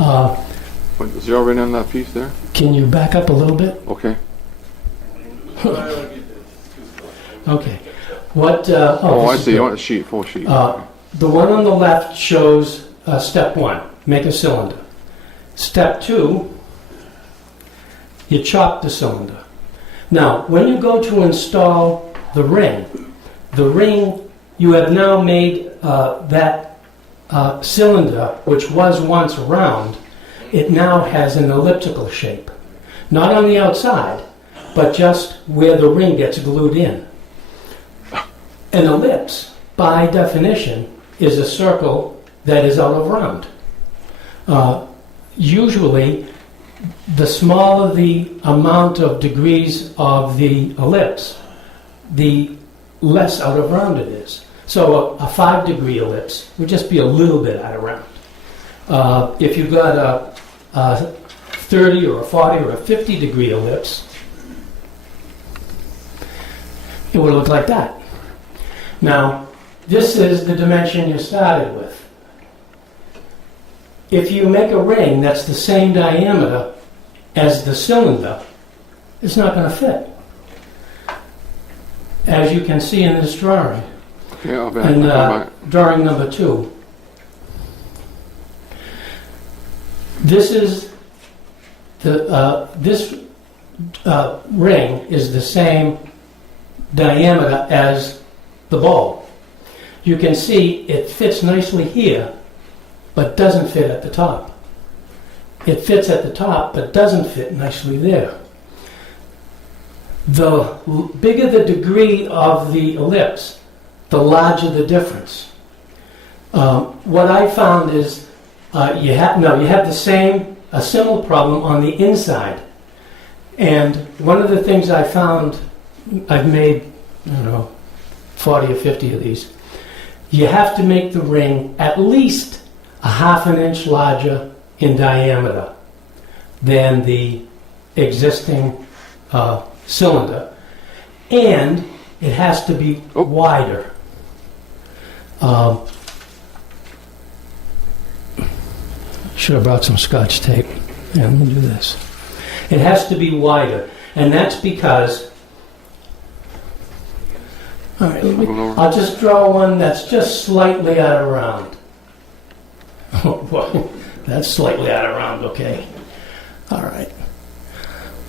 Is there already on that piece there? Can you back up a little bit? Okay. Okay. What? I see. You want a sheet, full sheet. The one on the left shows step 1, make a cylinder. Step 2, you chop the cylinder. Now, when you go to install the ring, you have now made that cylinder, which was once round, it now has an elliptical shape. Not on the outside, but just where the ring gets glued in. An ellipse, by definition, is a circle that is out of round. Usually, the smaller the amount of degrees of the ellipse, the less out of round it is. So a 5-degree ellipse would just be a little bit out of round. If you've got a 30 or a 40 or a 50-degree ellipse, it would look like that. Now, this is the dimension you started with. If you make a ring that's the same diameter as the cylinder, it's not going to fit. As you can see in this drawing. Yeah, I'll bet. And drawing number 2. This is this ring is the same diameter as the ball. You can see it fits nicely here, but doesn't fit at the top. It fits at the top, but doesn't fit nicely there. The bigger the degree of the ellipse, the larger the difference. What I found is you have a similar problem on the inside. And one of the things I found, I've made, 40 or 50 of these. You have to make the ring at least a half an inch larger in diameter than the existing cylinder, and it has to be wider. Should have brought some Scotch tape. Yeah, I'm going to do this. It has to be wider, and that's because. All right, I'll just draw one that's just slightly out of round. Oh boy, that's slightly out of round. Okay. All right.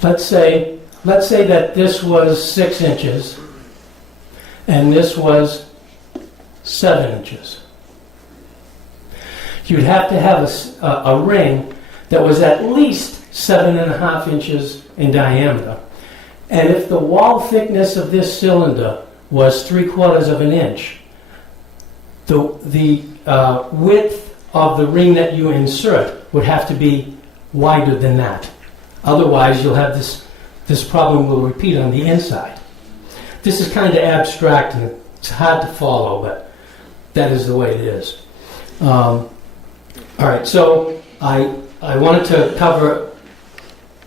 Let's say that this was 6 inches, and this was 7 inches. You'd have to have a ring that was at least 7.5 inches in diameter. And if the wall thickness of this cylinder was 3/4 of an inch, the width of the ring that you insert would have to be wider than that. Otherwise, you'll have this problem will repeat on the inside. This is kind of abstract and it's hard to follow, but that is the way it is. All right, so I wanted to cover.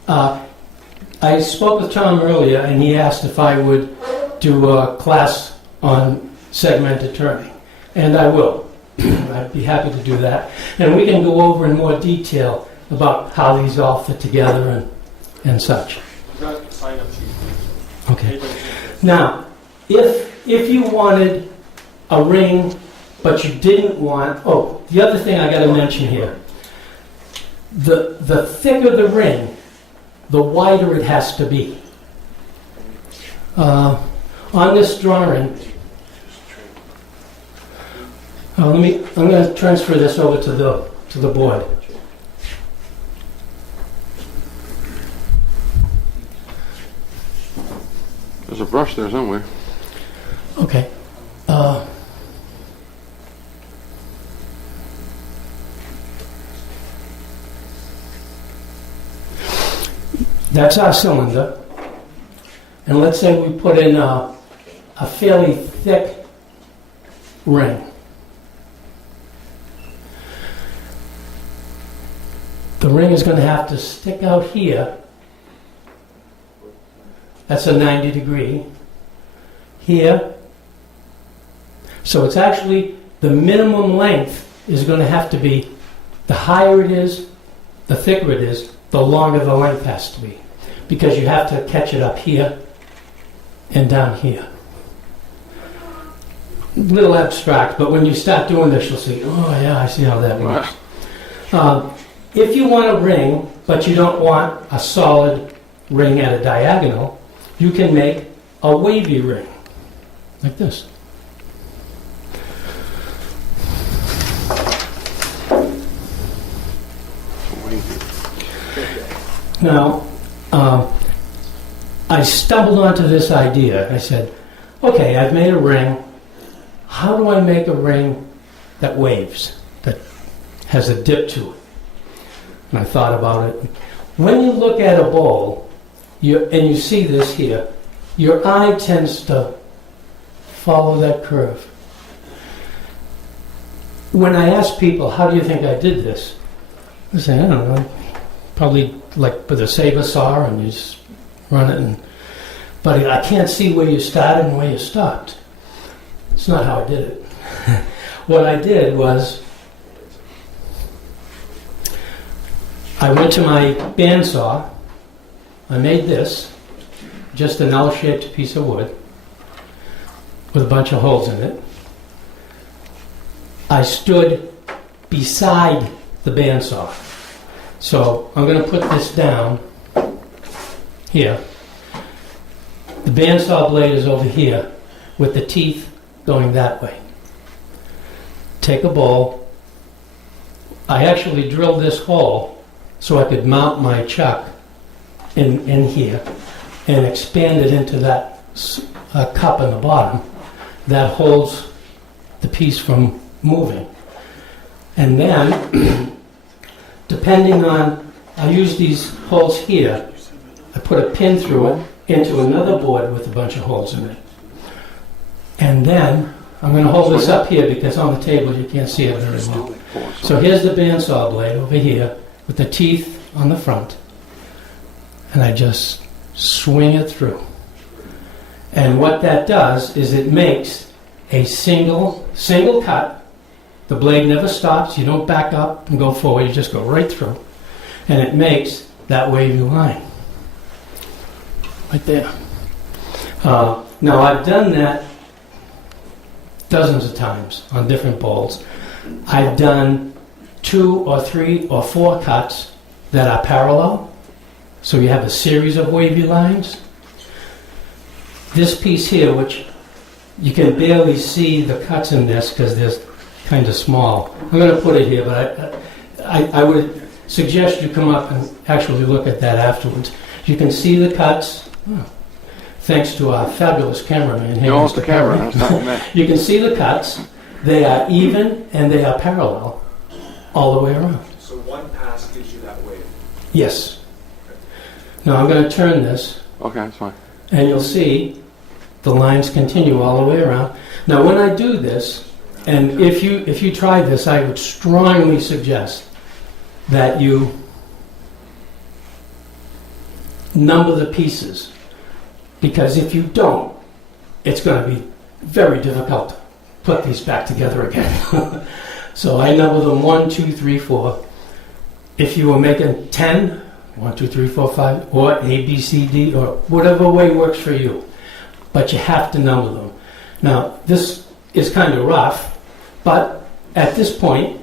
I spoke with Tom earlier, and he asked if I would do a class on segmented turning, and I will. I'd be happy to do that, and we can go over in more detail about how these all fit together and such. Sign up sheet, please. Okay. Now, if you wanted a ring, but you didn't want, the other thing I got to mention here, the thicker the ring, the wider it has to be. On this drawing, I'm going to transfer this over to the board. There's a brush there somewhere. Okay. That's our cylinder. And let's say we put in a fairly thick ring. The ring is going to have to stick out here. That's a 90 degree. Here. So it's actually the minimum length is going to have to be, the higher it is, the thicker it is, the longer the length has to be. Because you have to catch it up here and down here. Little abstract, but when you start doing this, you'll see, oh yeah, I see how that works. If you want a ring, but you don't want a solid ring at a diagonal, you can make a wavy ring, like this. Now, I stumbled onto this idea. I said, okay, I've made a ring. How do I make a ring that waves, that has a dip to it? And I thought about it. When you look at a bowl, and you see this here, your eye tends to follow that curve. When I ask people, how do you think I did this? They say, I don't know, probably like with a saber saw and you just run it. But I can't see where you started and where you stopped. It's not how I did it. What I did was, I went to my bandsaw, I made this, just an L-shaped piece of wood with a bunch of holes in it. I stood beside the bandsaw. So I'm going to put this down here. The bandsaw blade is over here with the teeth going that way. Take a bowl. I actually drilled this hole so I could mount my chuck in here and expand it into that cup in the bottom that holds the piece from moving. And then, depending on, I use these holes here, I put a pin through it into another board with a bunch of holes in it. And then, I'm going to hold this up here because on the table you can't see it very well. So here's the bandsaw blade over here with the teeth on the front. And I just swing it through. And what that does is it makes a single cut. The blade never stops. You don't back up and go forward. You just go right through. And it makes that wavy line. Right there. Now I've done that dozens of times on different bowls. I've done 2 or 3 or 4 cuts that are parallel. So you have a series of wavy lines. This piece here, which you can barely see the cuts in this because they're kind of small. I'm going to put it here, but I would suggest you come up and actually look at that afterwards. You can see the cuts. Oh, thanks to our fabulous cameraman here. You're off the camera. That's not me. You can see the cuts. They are even and they are parallel all the way around. So one pass gives you that wave. Yes. Now I'm going to turn this. Okay, that's fine. And you'll see the lines continue all the way around. Now when I do this, and if you try this, I would strongly suggest that you number the pieces. Because if you don't, it's going to be very difficult to put these back together again. So I number them 1, 2, 3, 4. If you were making 10, 1, 2, 3, 4, 5, or A, B, C, D, or whatever way works for you. But you have to number them. Now, this is kind of rough, but at this point,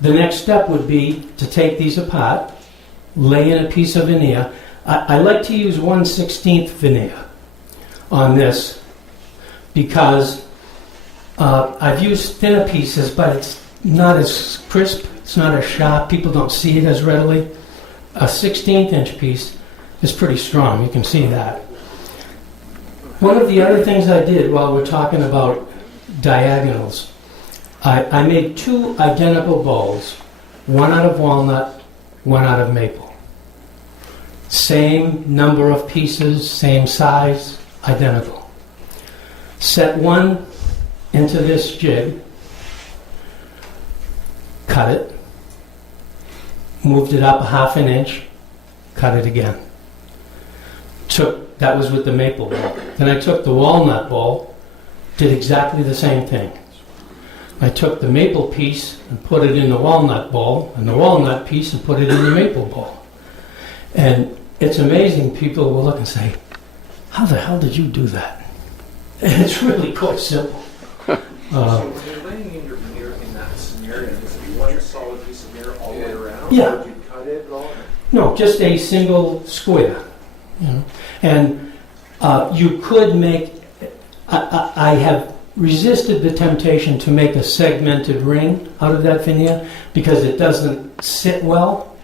the next step would be to take these apart, lay in a piece of veneer. I like to use 1/16 veneer on this because I've used thinner pieces, but it's not as crisp, it's not as sharp, people don't see it as readily. A 16th inch piece is pretty strong, you can see that. One of the other things I did while we're talking about diagonals, I made 2 identical bowls, one out of walnut, one out of maple. Same number of pieces, same size, identical. Set one into this jig, cut it, moved it up a 1/2 inch, cut it again. That was with the maple bowl. Then I took the walnut bowl, did exactly the same thing. I took the maple piece and put it in the walnut bowl, and the walnut piece and put it in the maple bowl. And it's amazing, people will look and say, how the hell did you do that? And it's really quite simple. So when you're laying in your veneer in that scenario, is it one solid piece of veneer all the way around? Yeah. Or would you cut it at all? No, just a single square. You know? And you could make, I have resisted the temptation to make a segmented ring out of that veneer because it doesn't sit well.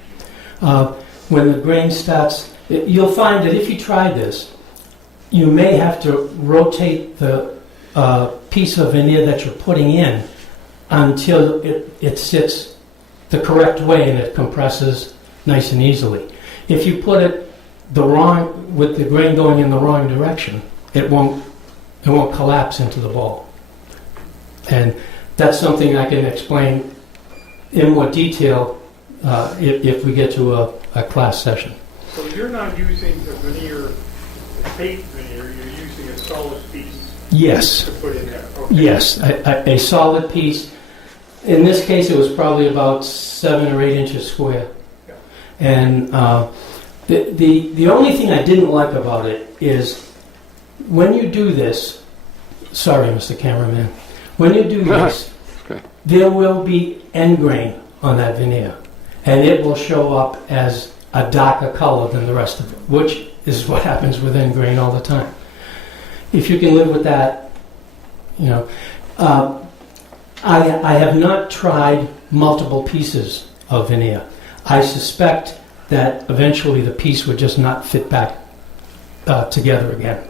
When the grain starts, you'll find that if you try this, you may have to rotate the piece of veneer that you're putting in until it sits the correct way and it compresses nice and easily. If you put it with the grain going in the wrong direction, it won't collapse into the bowl. And that's something I can explain in more detail if we get to a class session. So you're not using the veneer, the tape veneer, you're using a solid piece Yes. to put in there? Okay. Yes, a solid piece. In this case, it was probably about 7 or 8 inches square. Yeah. And the only thing I didn't like about it is when you do this, sorry, Mr. Cameraman, when you do this, Okay. there will be end grain on that veneer, and it will show up as a darker color than the rest of it, which is what happens with end grain all the time. If you can live with that, you know. I have not tried multiple pieces of veneer. I suspect that eventually the piece would just not fit back together again.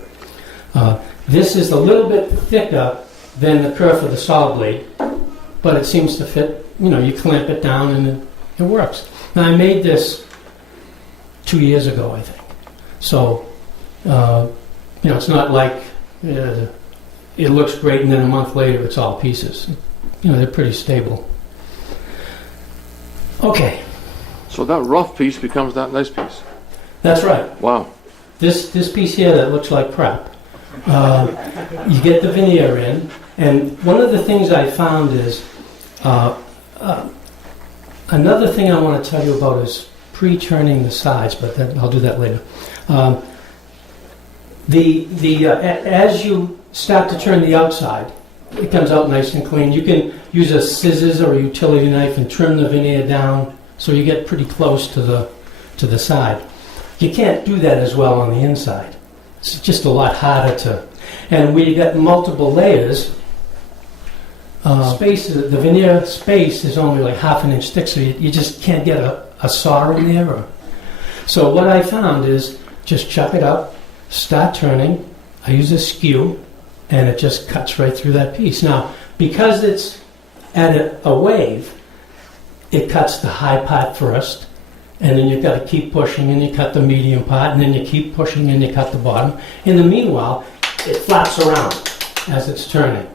This is a little bit thicker than the kerf of the saw blade, but it seems to fit. You know, you clamp it down and it works. Now, I made this 2 years ago, I think. So, you know, it's not like it looks great and then a month later it's all pieces. You know, they're pretty stable. Okay, So that rough piece becomes that nice piece. that's right. Wow. This piece here that looks like crap, you get the veneer in, and one of the things I found is, another thing I want to tell you about is pre-turning the sides, but I'll do that later. As you start to turn the outside, it comes out nice and clean. You can use a scissors or a utility knife and trim the veneer down so you get pretty close to the side. You can't do that as well on the inside. It's just a lot harder to. And when you got multiple layers, the veneer space is only like 1/2 inch thick, so you just can't get a saw in there. So what I found is just chuck it up, start turning. I use a skew, and it just cuts right through that piece. Now, because it's at a wave, it cuts the high part first, and then you've got to keep pushing, and you cut the medium part, and then you keep pushing, and you cut the bottom. In the meanwhile, it flaps around as it's turning,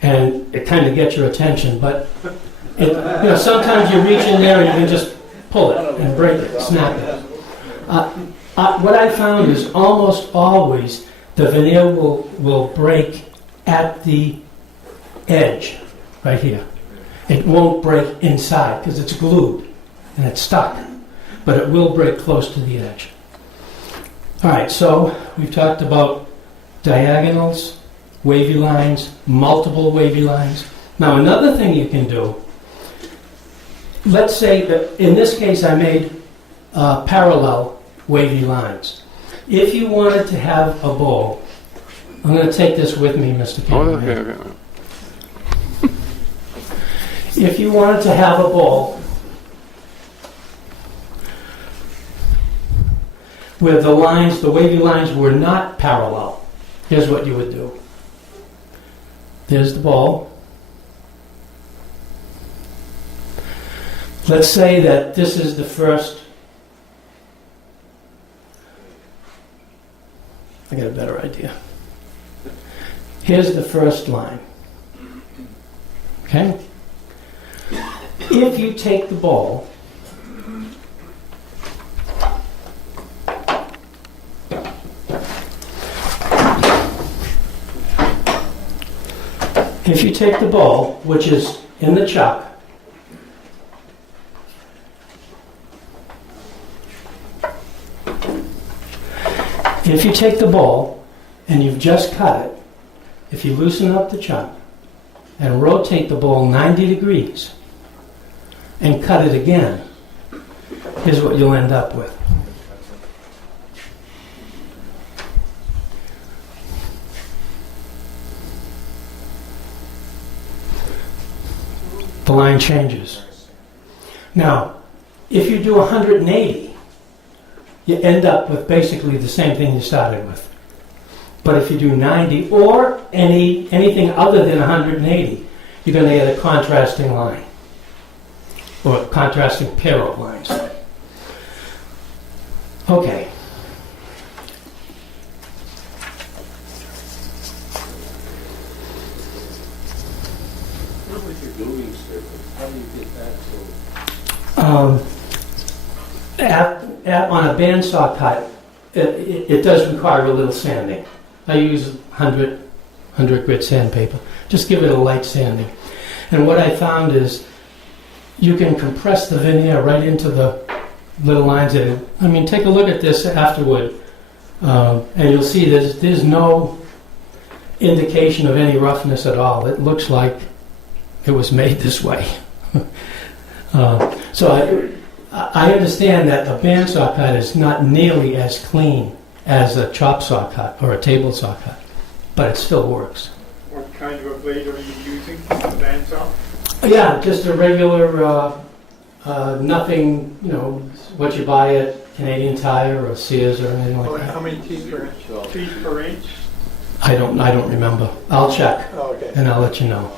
and it kind of gets your attention. But sometimes you reach in there and you can just pull it and break it, snap it. What I found is almost always the veneer will break at the edge, right here. It won't break inside because it's glued and it's stuck, but it will break close to the edge. All right, so we've talked about diagonals, wavy lines, multiple wavy lines. Now another thing you can do, let's say that in this case I made parallel wavy lines. If you wanted to have a bowl, I'm going to take this with me, Mr. Oh, Cameraman. okay. If you wanted to have a bowl where the wavy lines were not parallel, here's what you would do. There's the bowl. Let's say that this is the first. I got a better idea. Here's the first line. Okay? If you take the bowl If you take the bowl, which is in the chuck, if you take the bowl and you've just cut it, if you loosen up the chuck and rotate the bowl 90 degrees and cut it again, here's what you'll end up with. The line changes. Now, if you do 180, you end up with basically the same thing you started with. But if you do 90 or anything other than 180, you're going to get a contrasting line or a contrasting pair of lines. Okay. What was your building surface? How do you get that so? On a bandsaw cut, it does require a little sanding. I use 100 grit sandpaper. Just give it a light sanding. And what I found is you can compress the veneer right into the little lines in it. I mean, take a look at this afterward, and you'll see there's no indication of any roughness at all. It looks like it was made this way. So I understand that a bandsaw cut is not nearly as clean as a chop saw cut or a table saw cut, but it still works. What kind of a blade are you using? A bandsaw? Yeah, just a regular, nothing, what you buy at Canadian Tire or Sears or anything like that. How many teeth per inch? Teeth per inch? I don't remember. I'll check Oh, okay. and I'll let you know.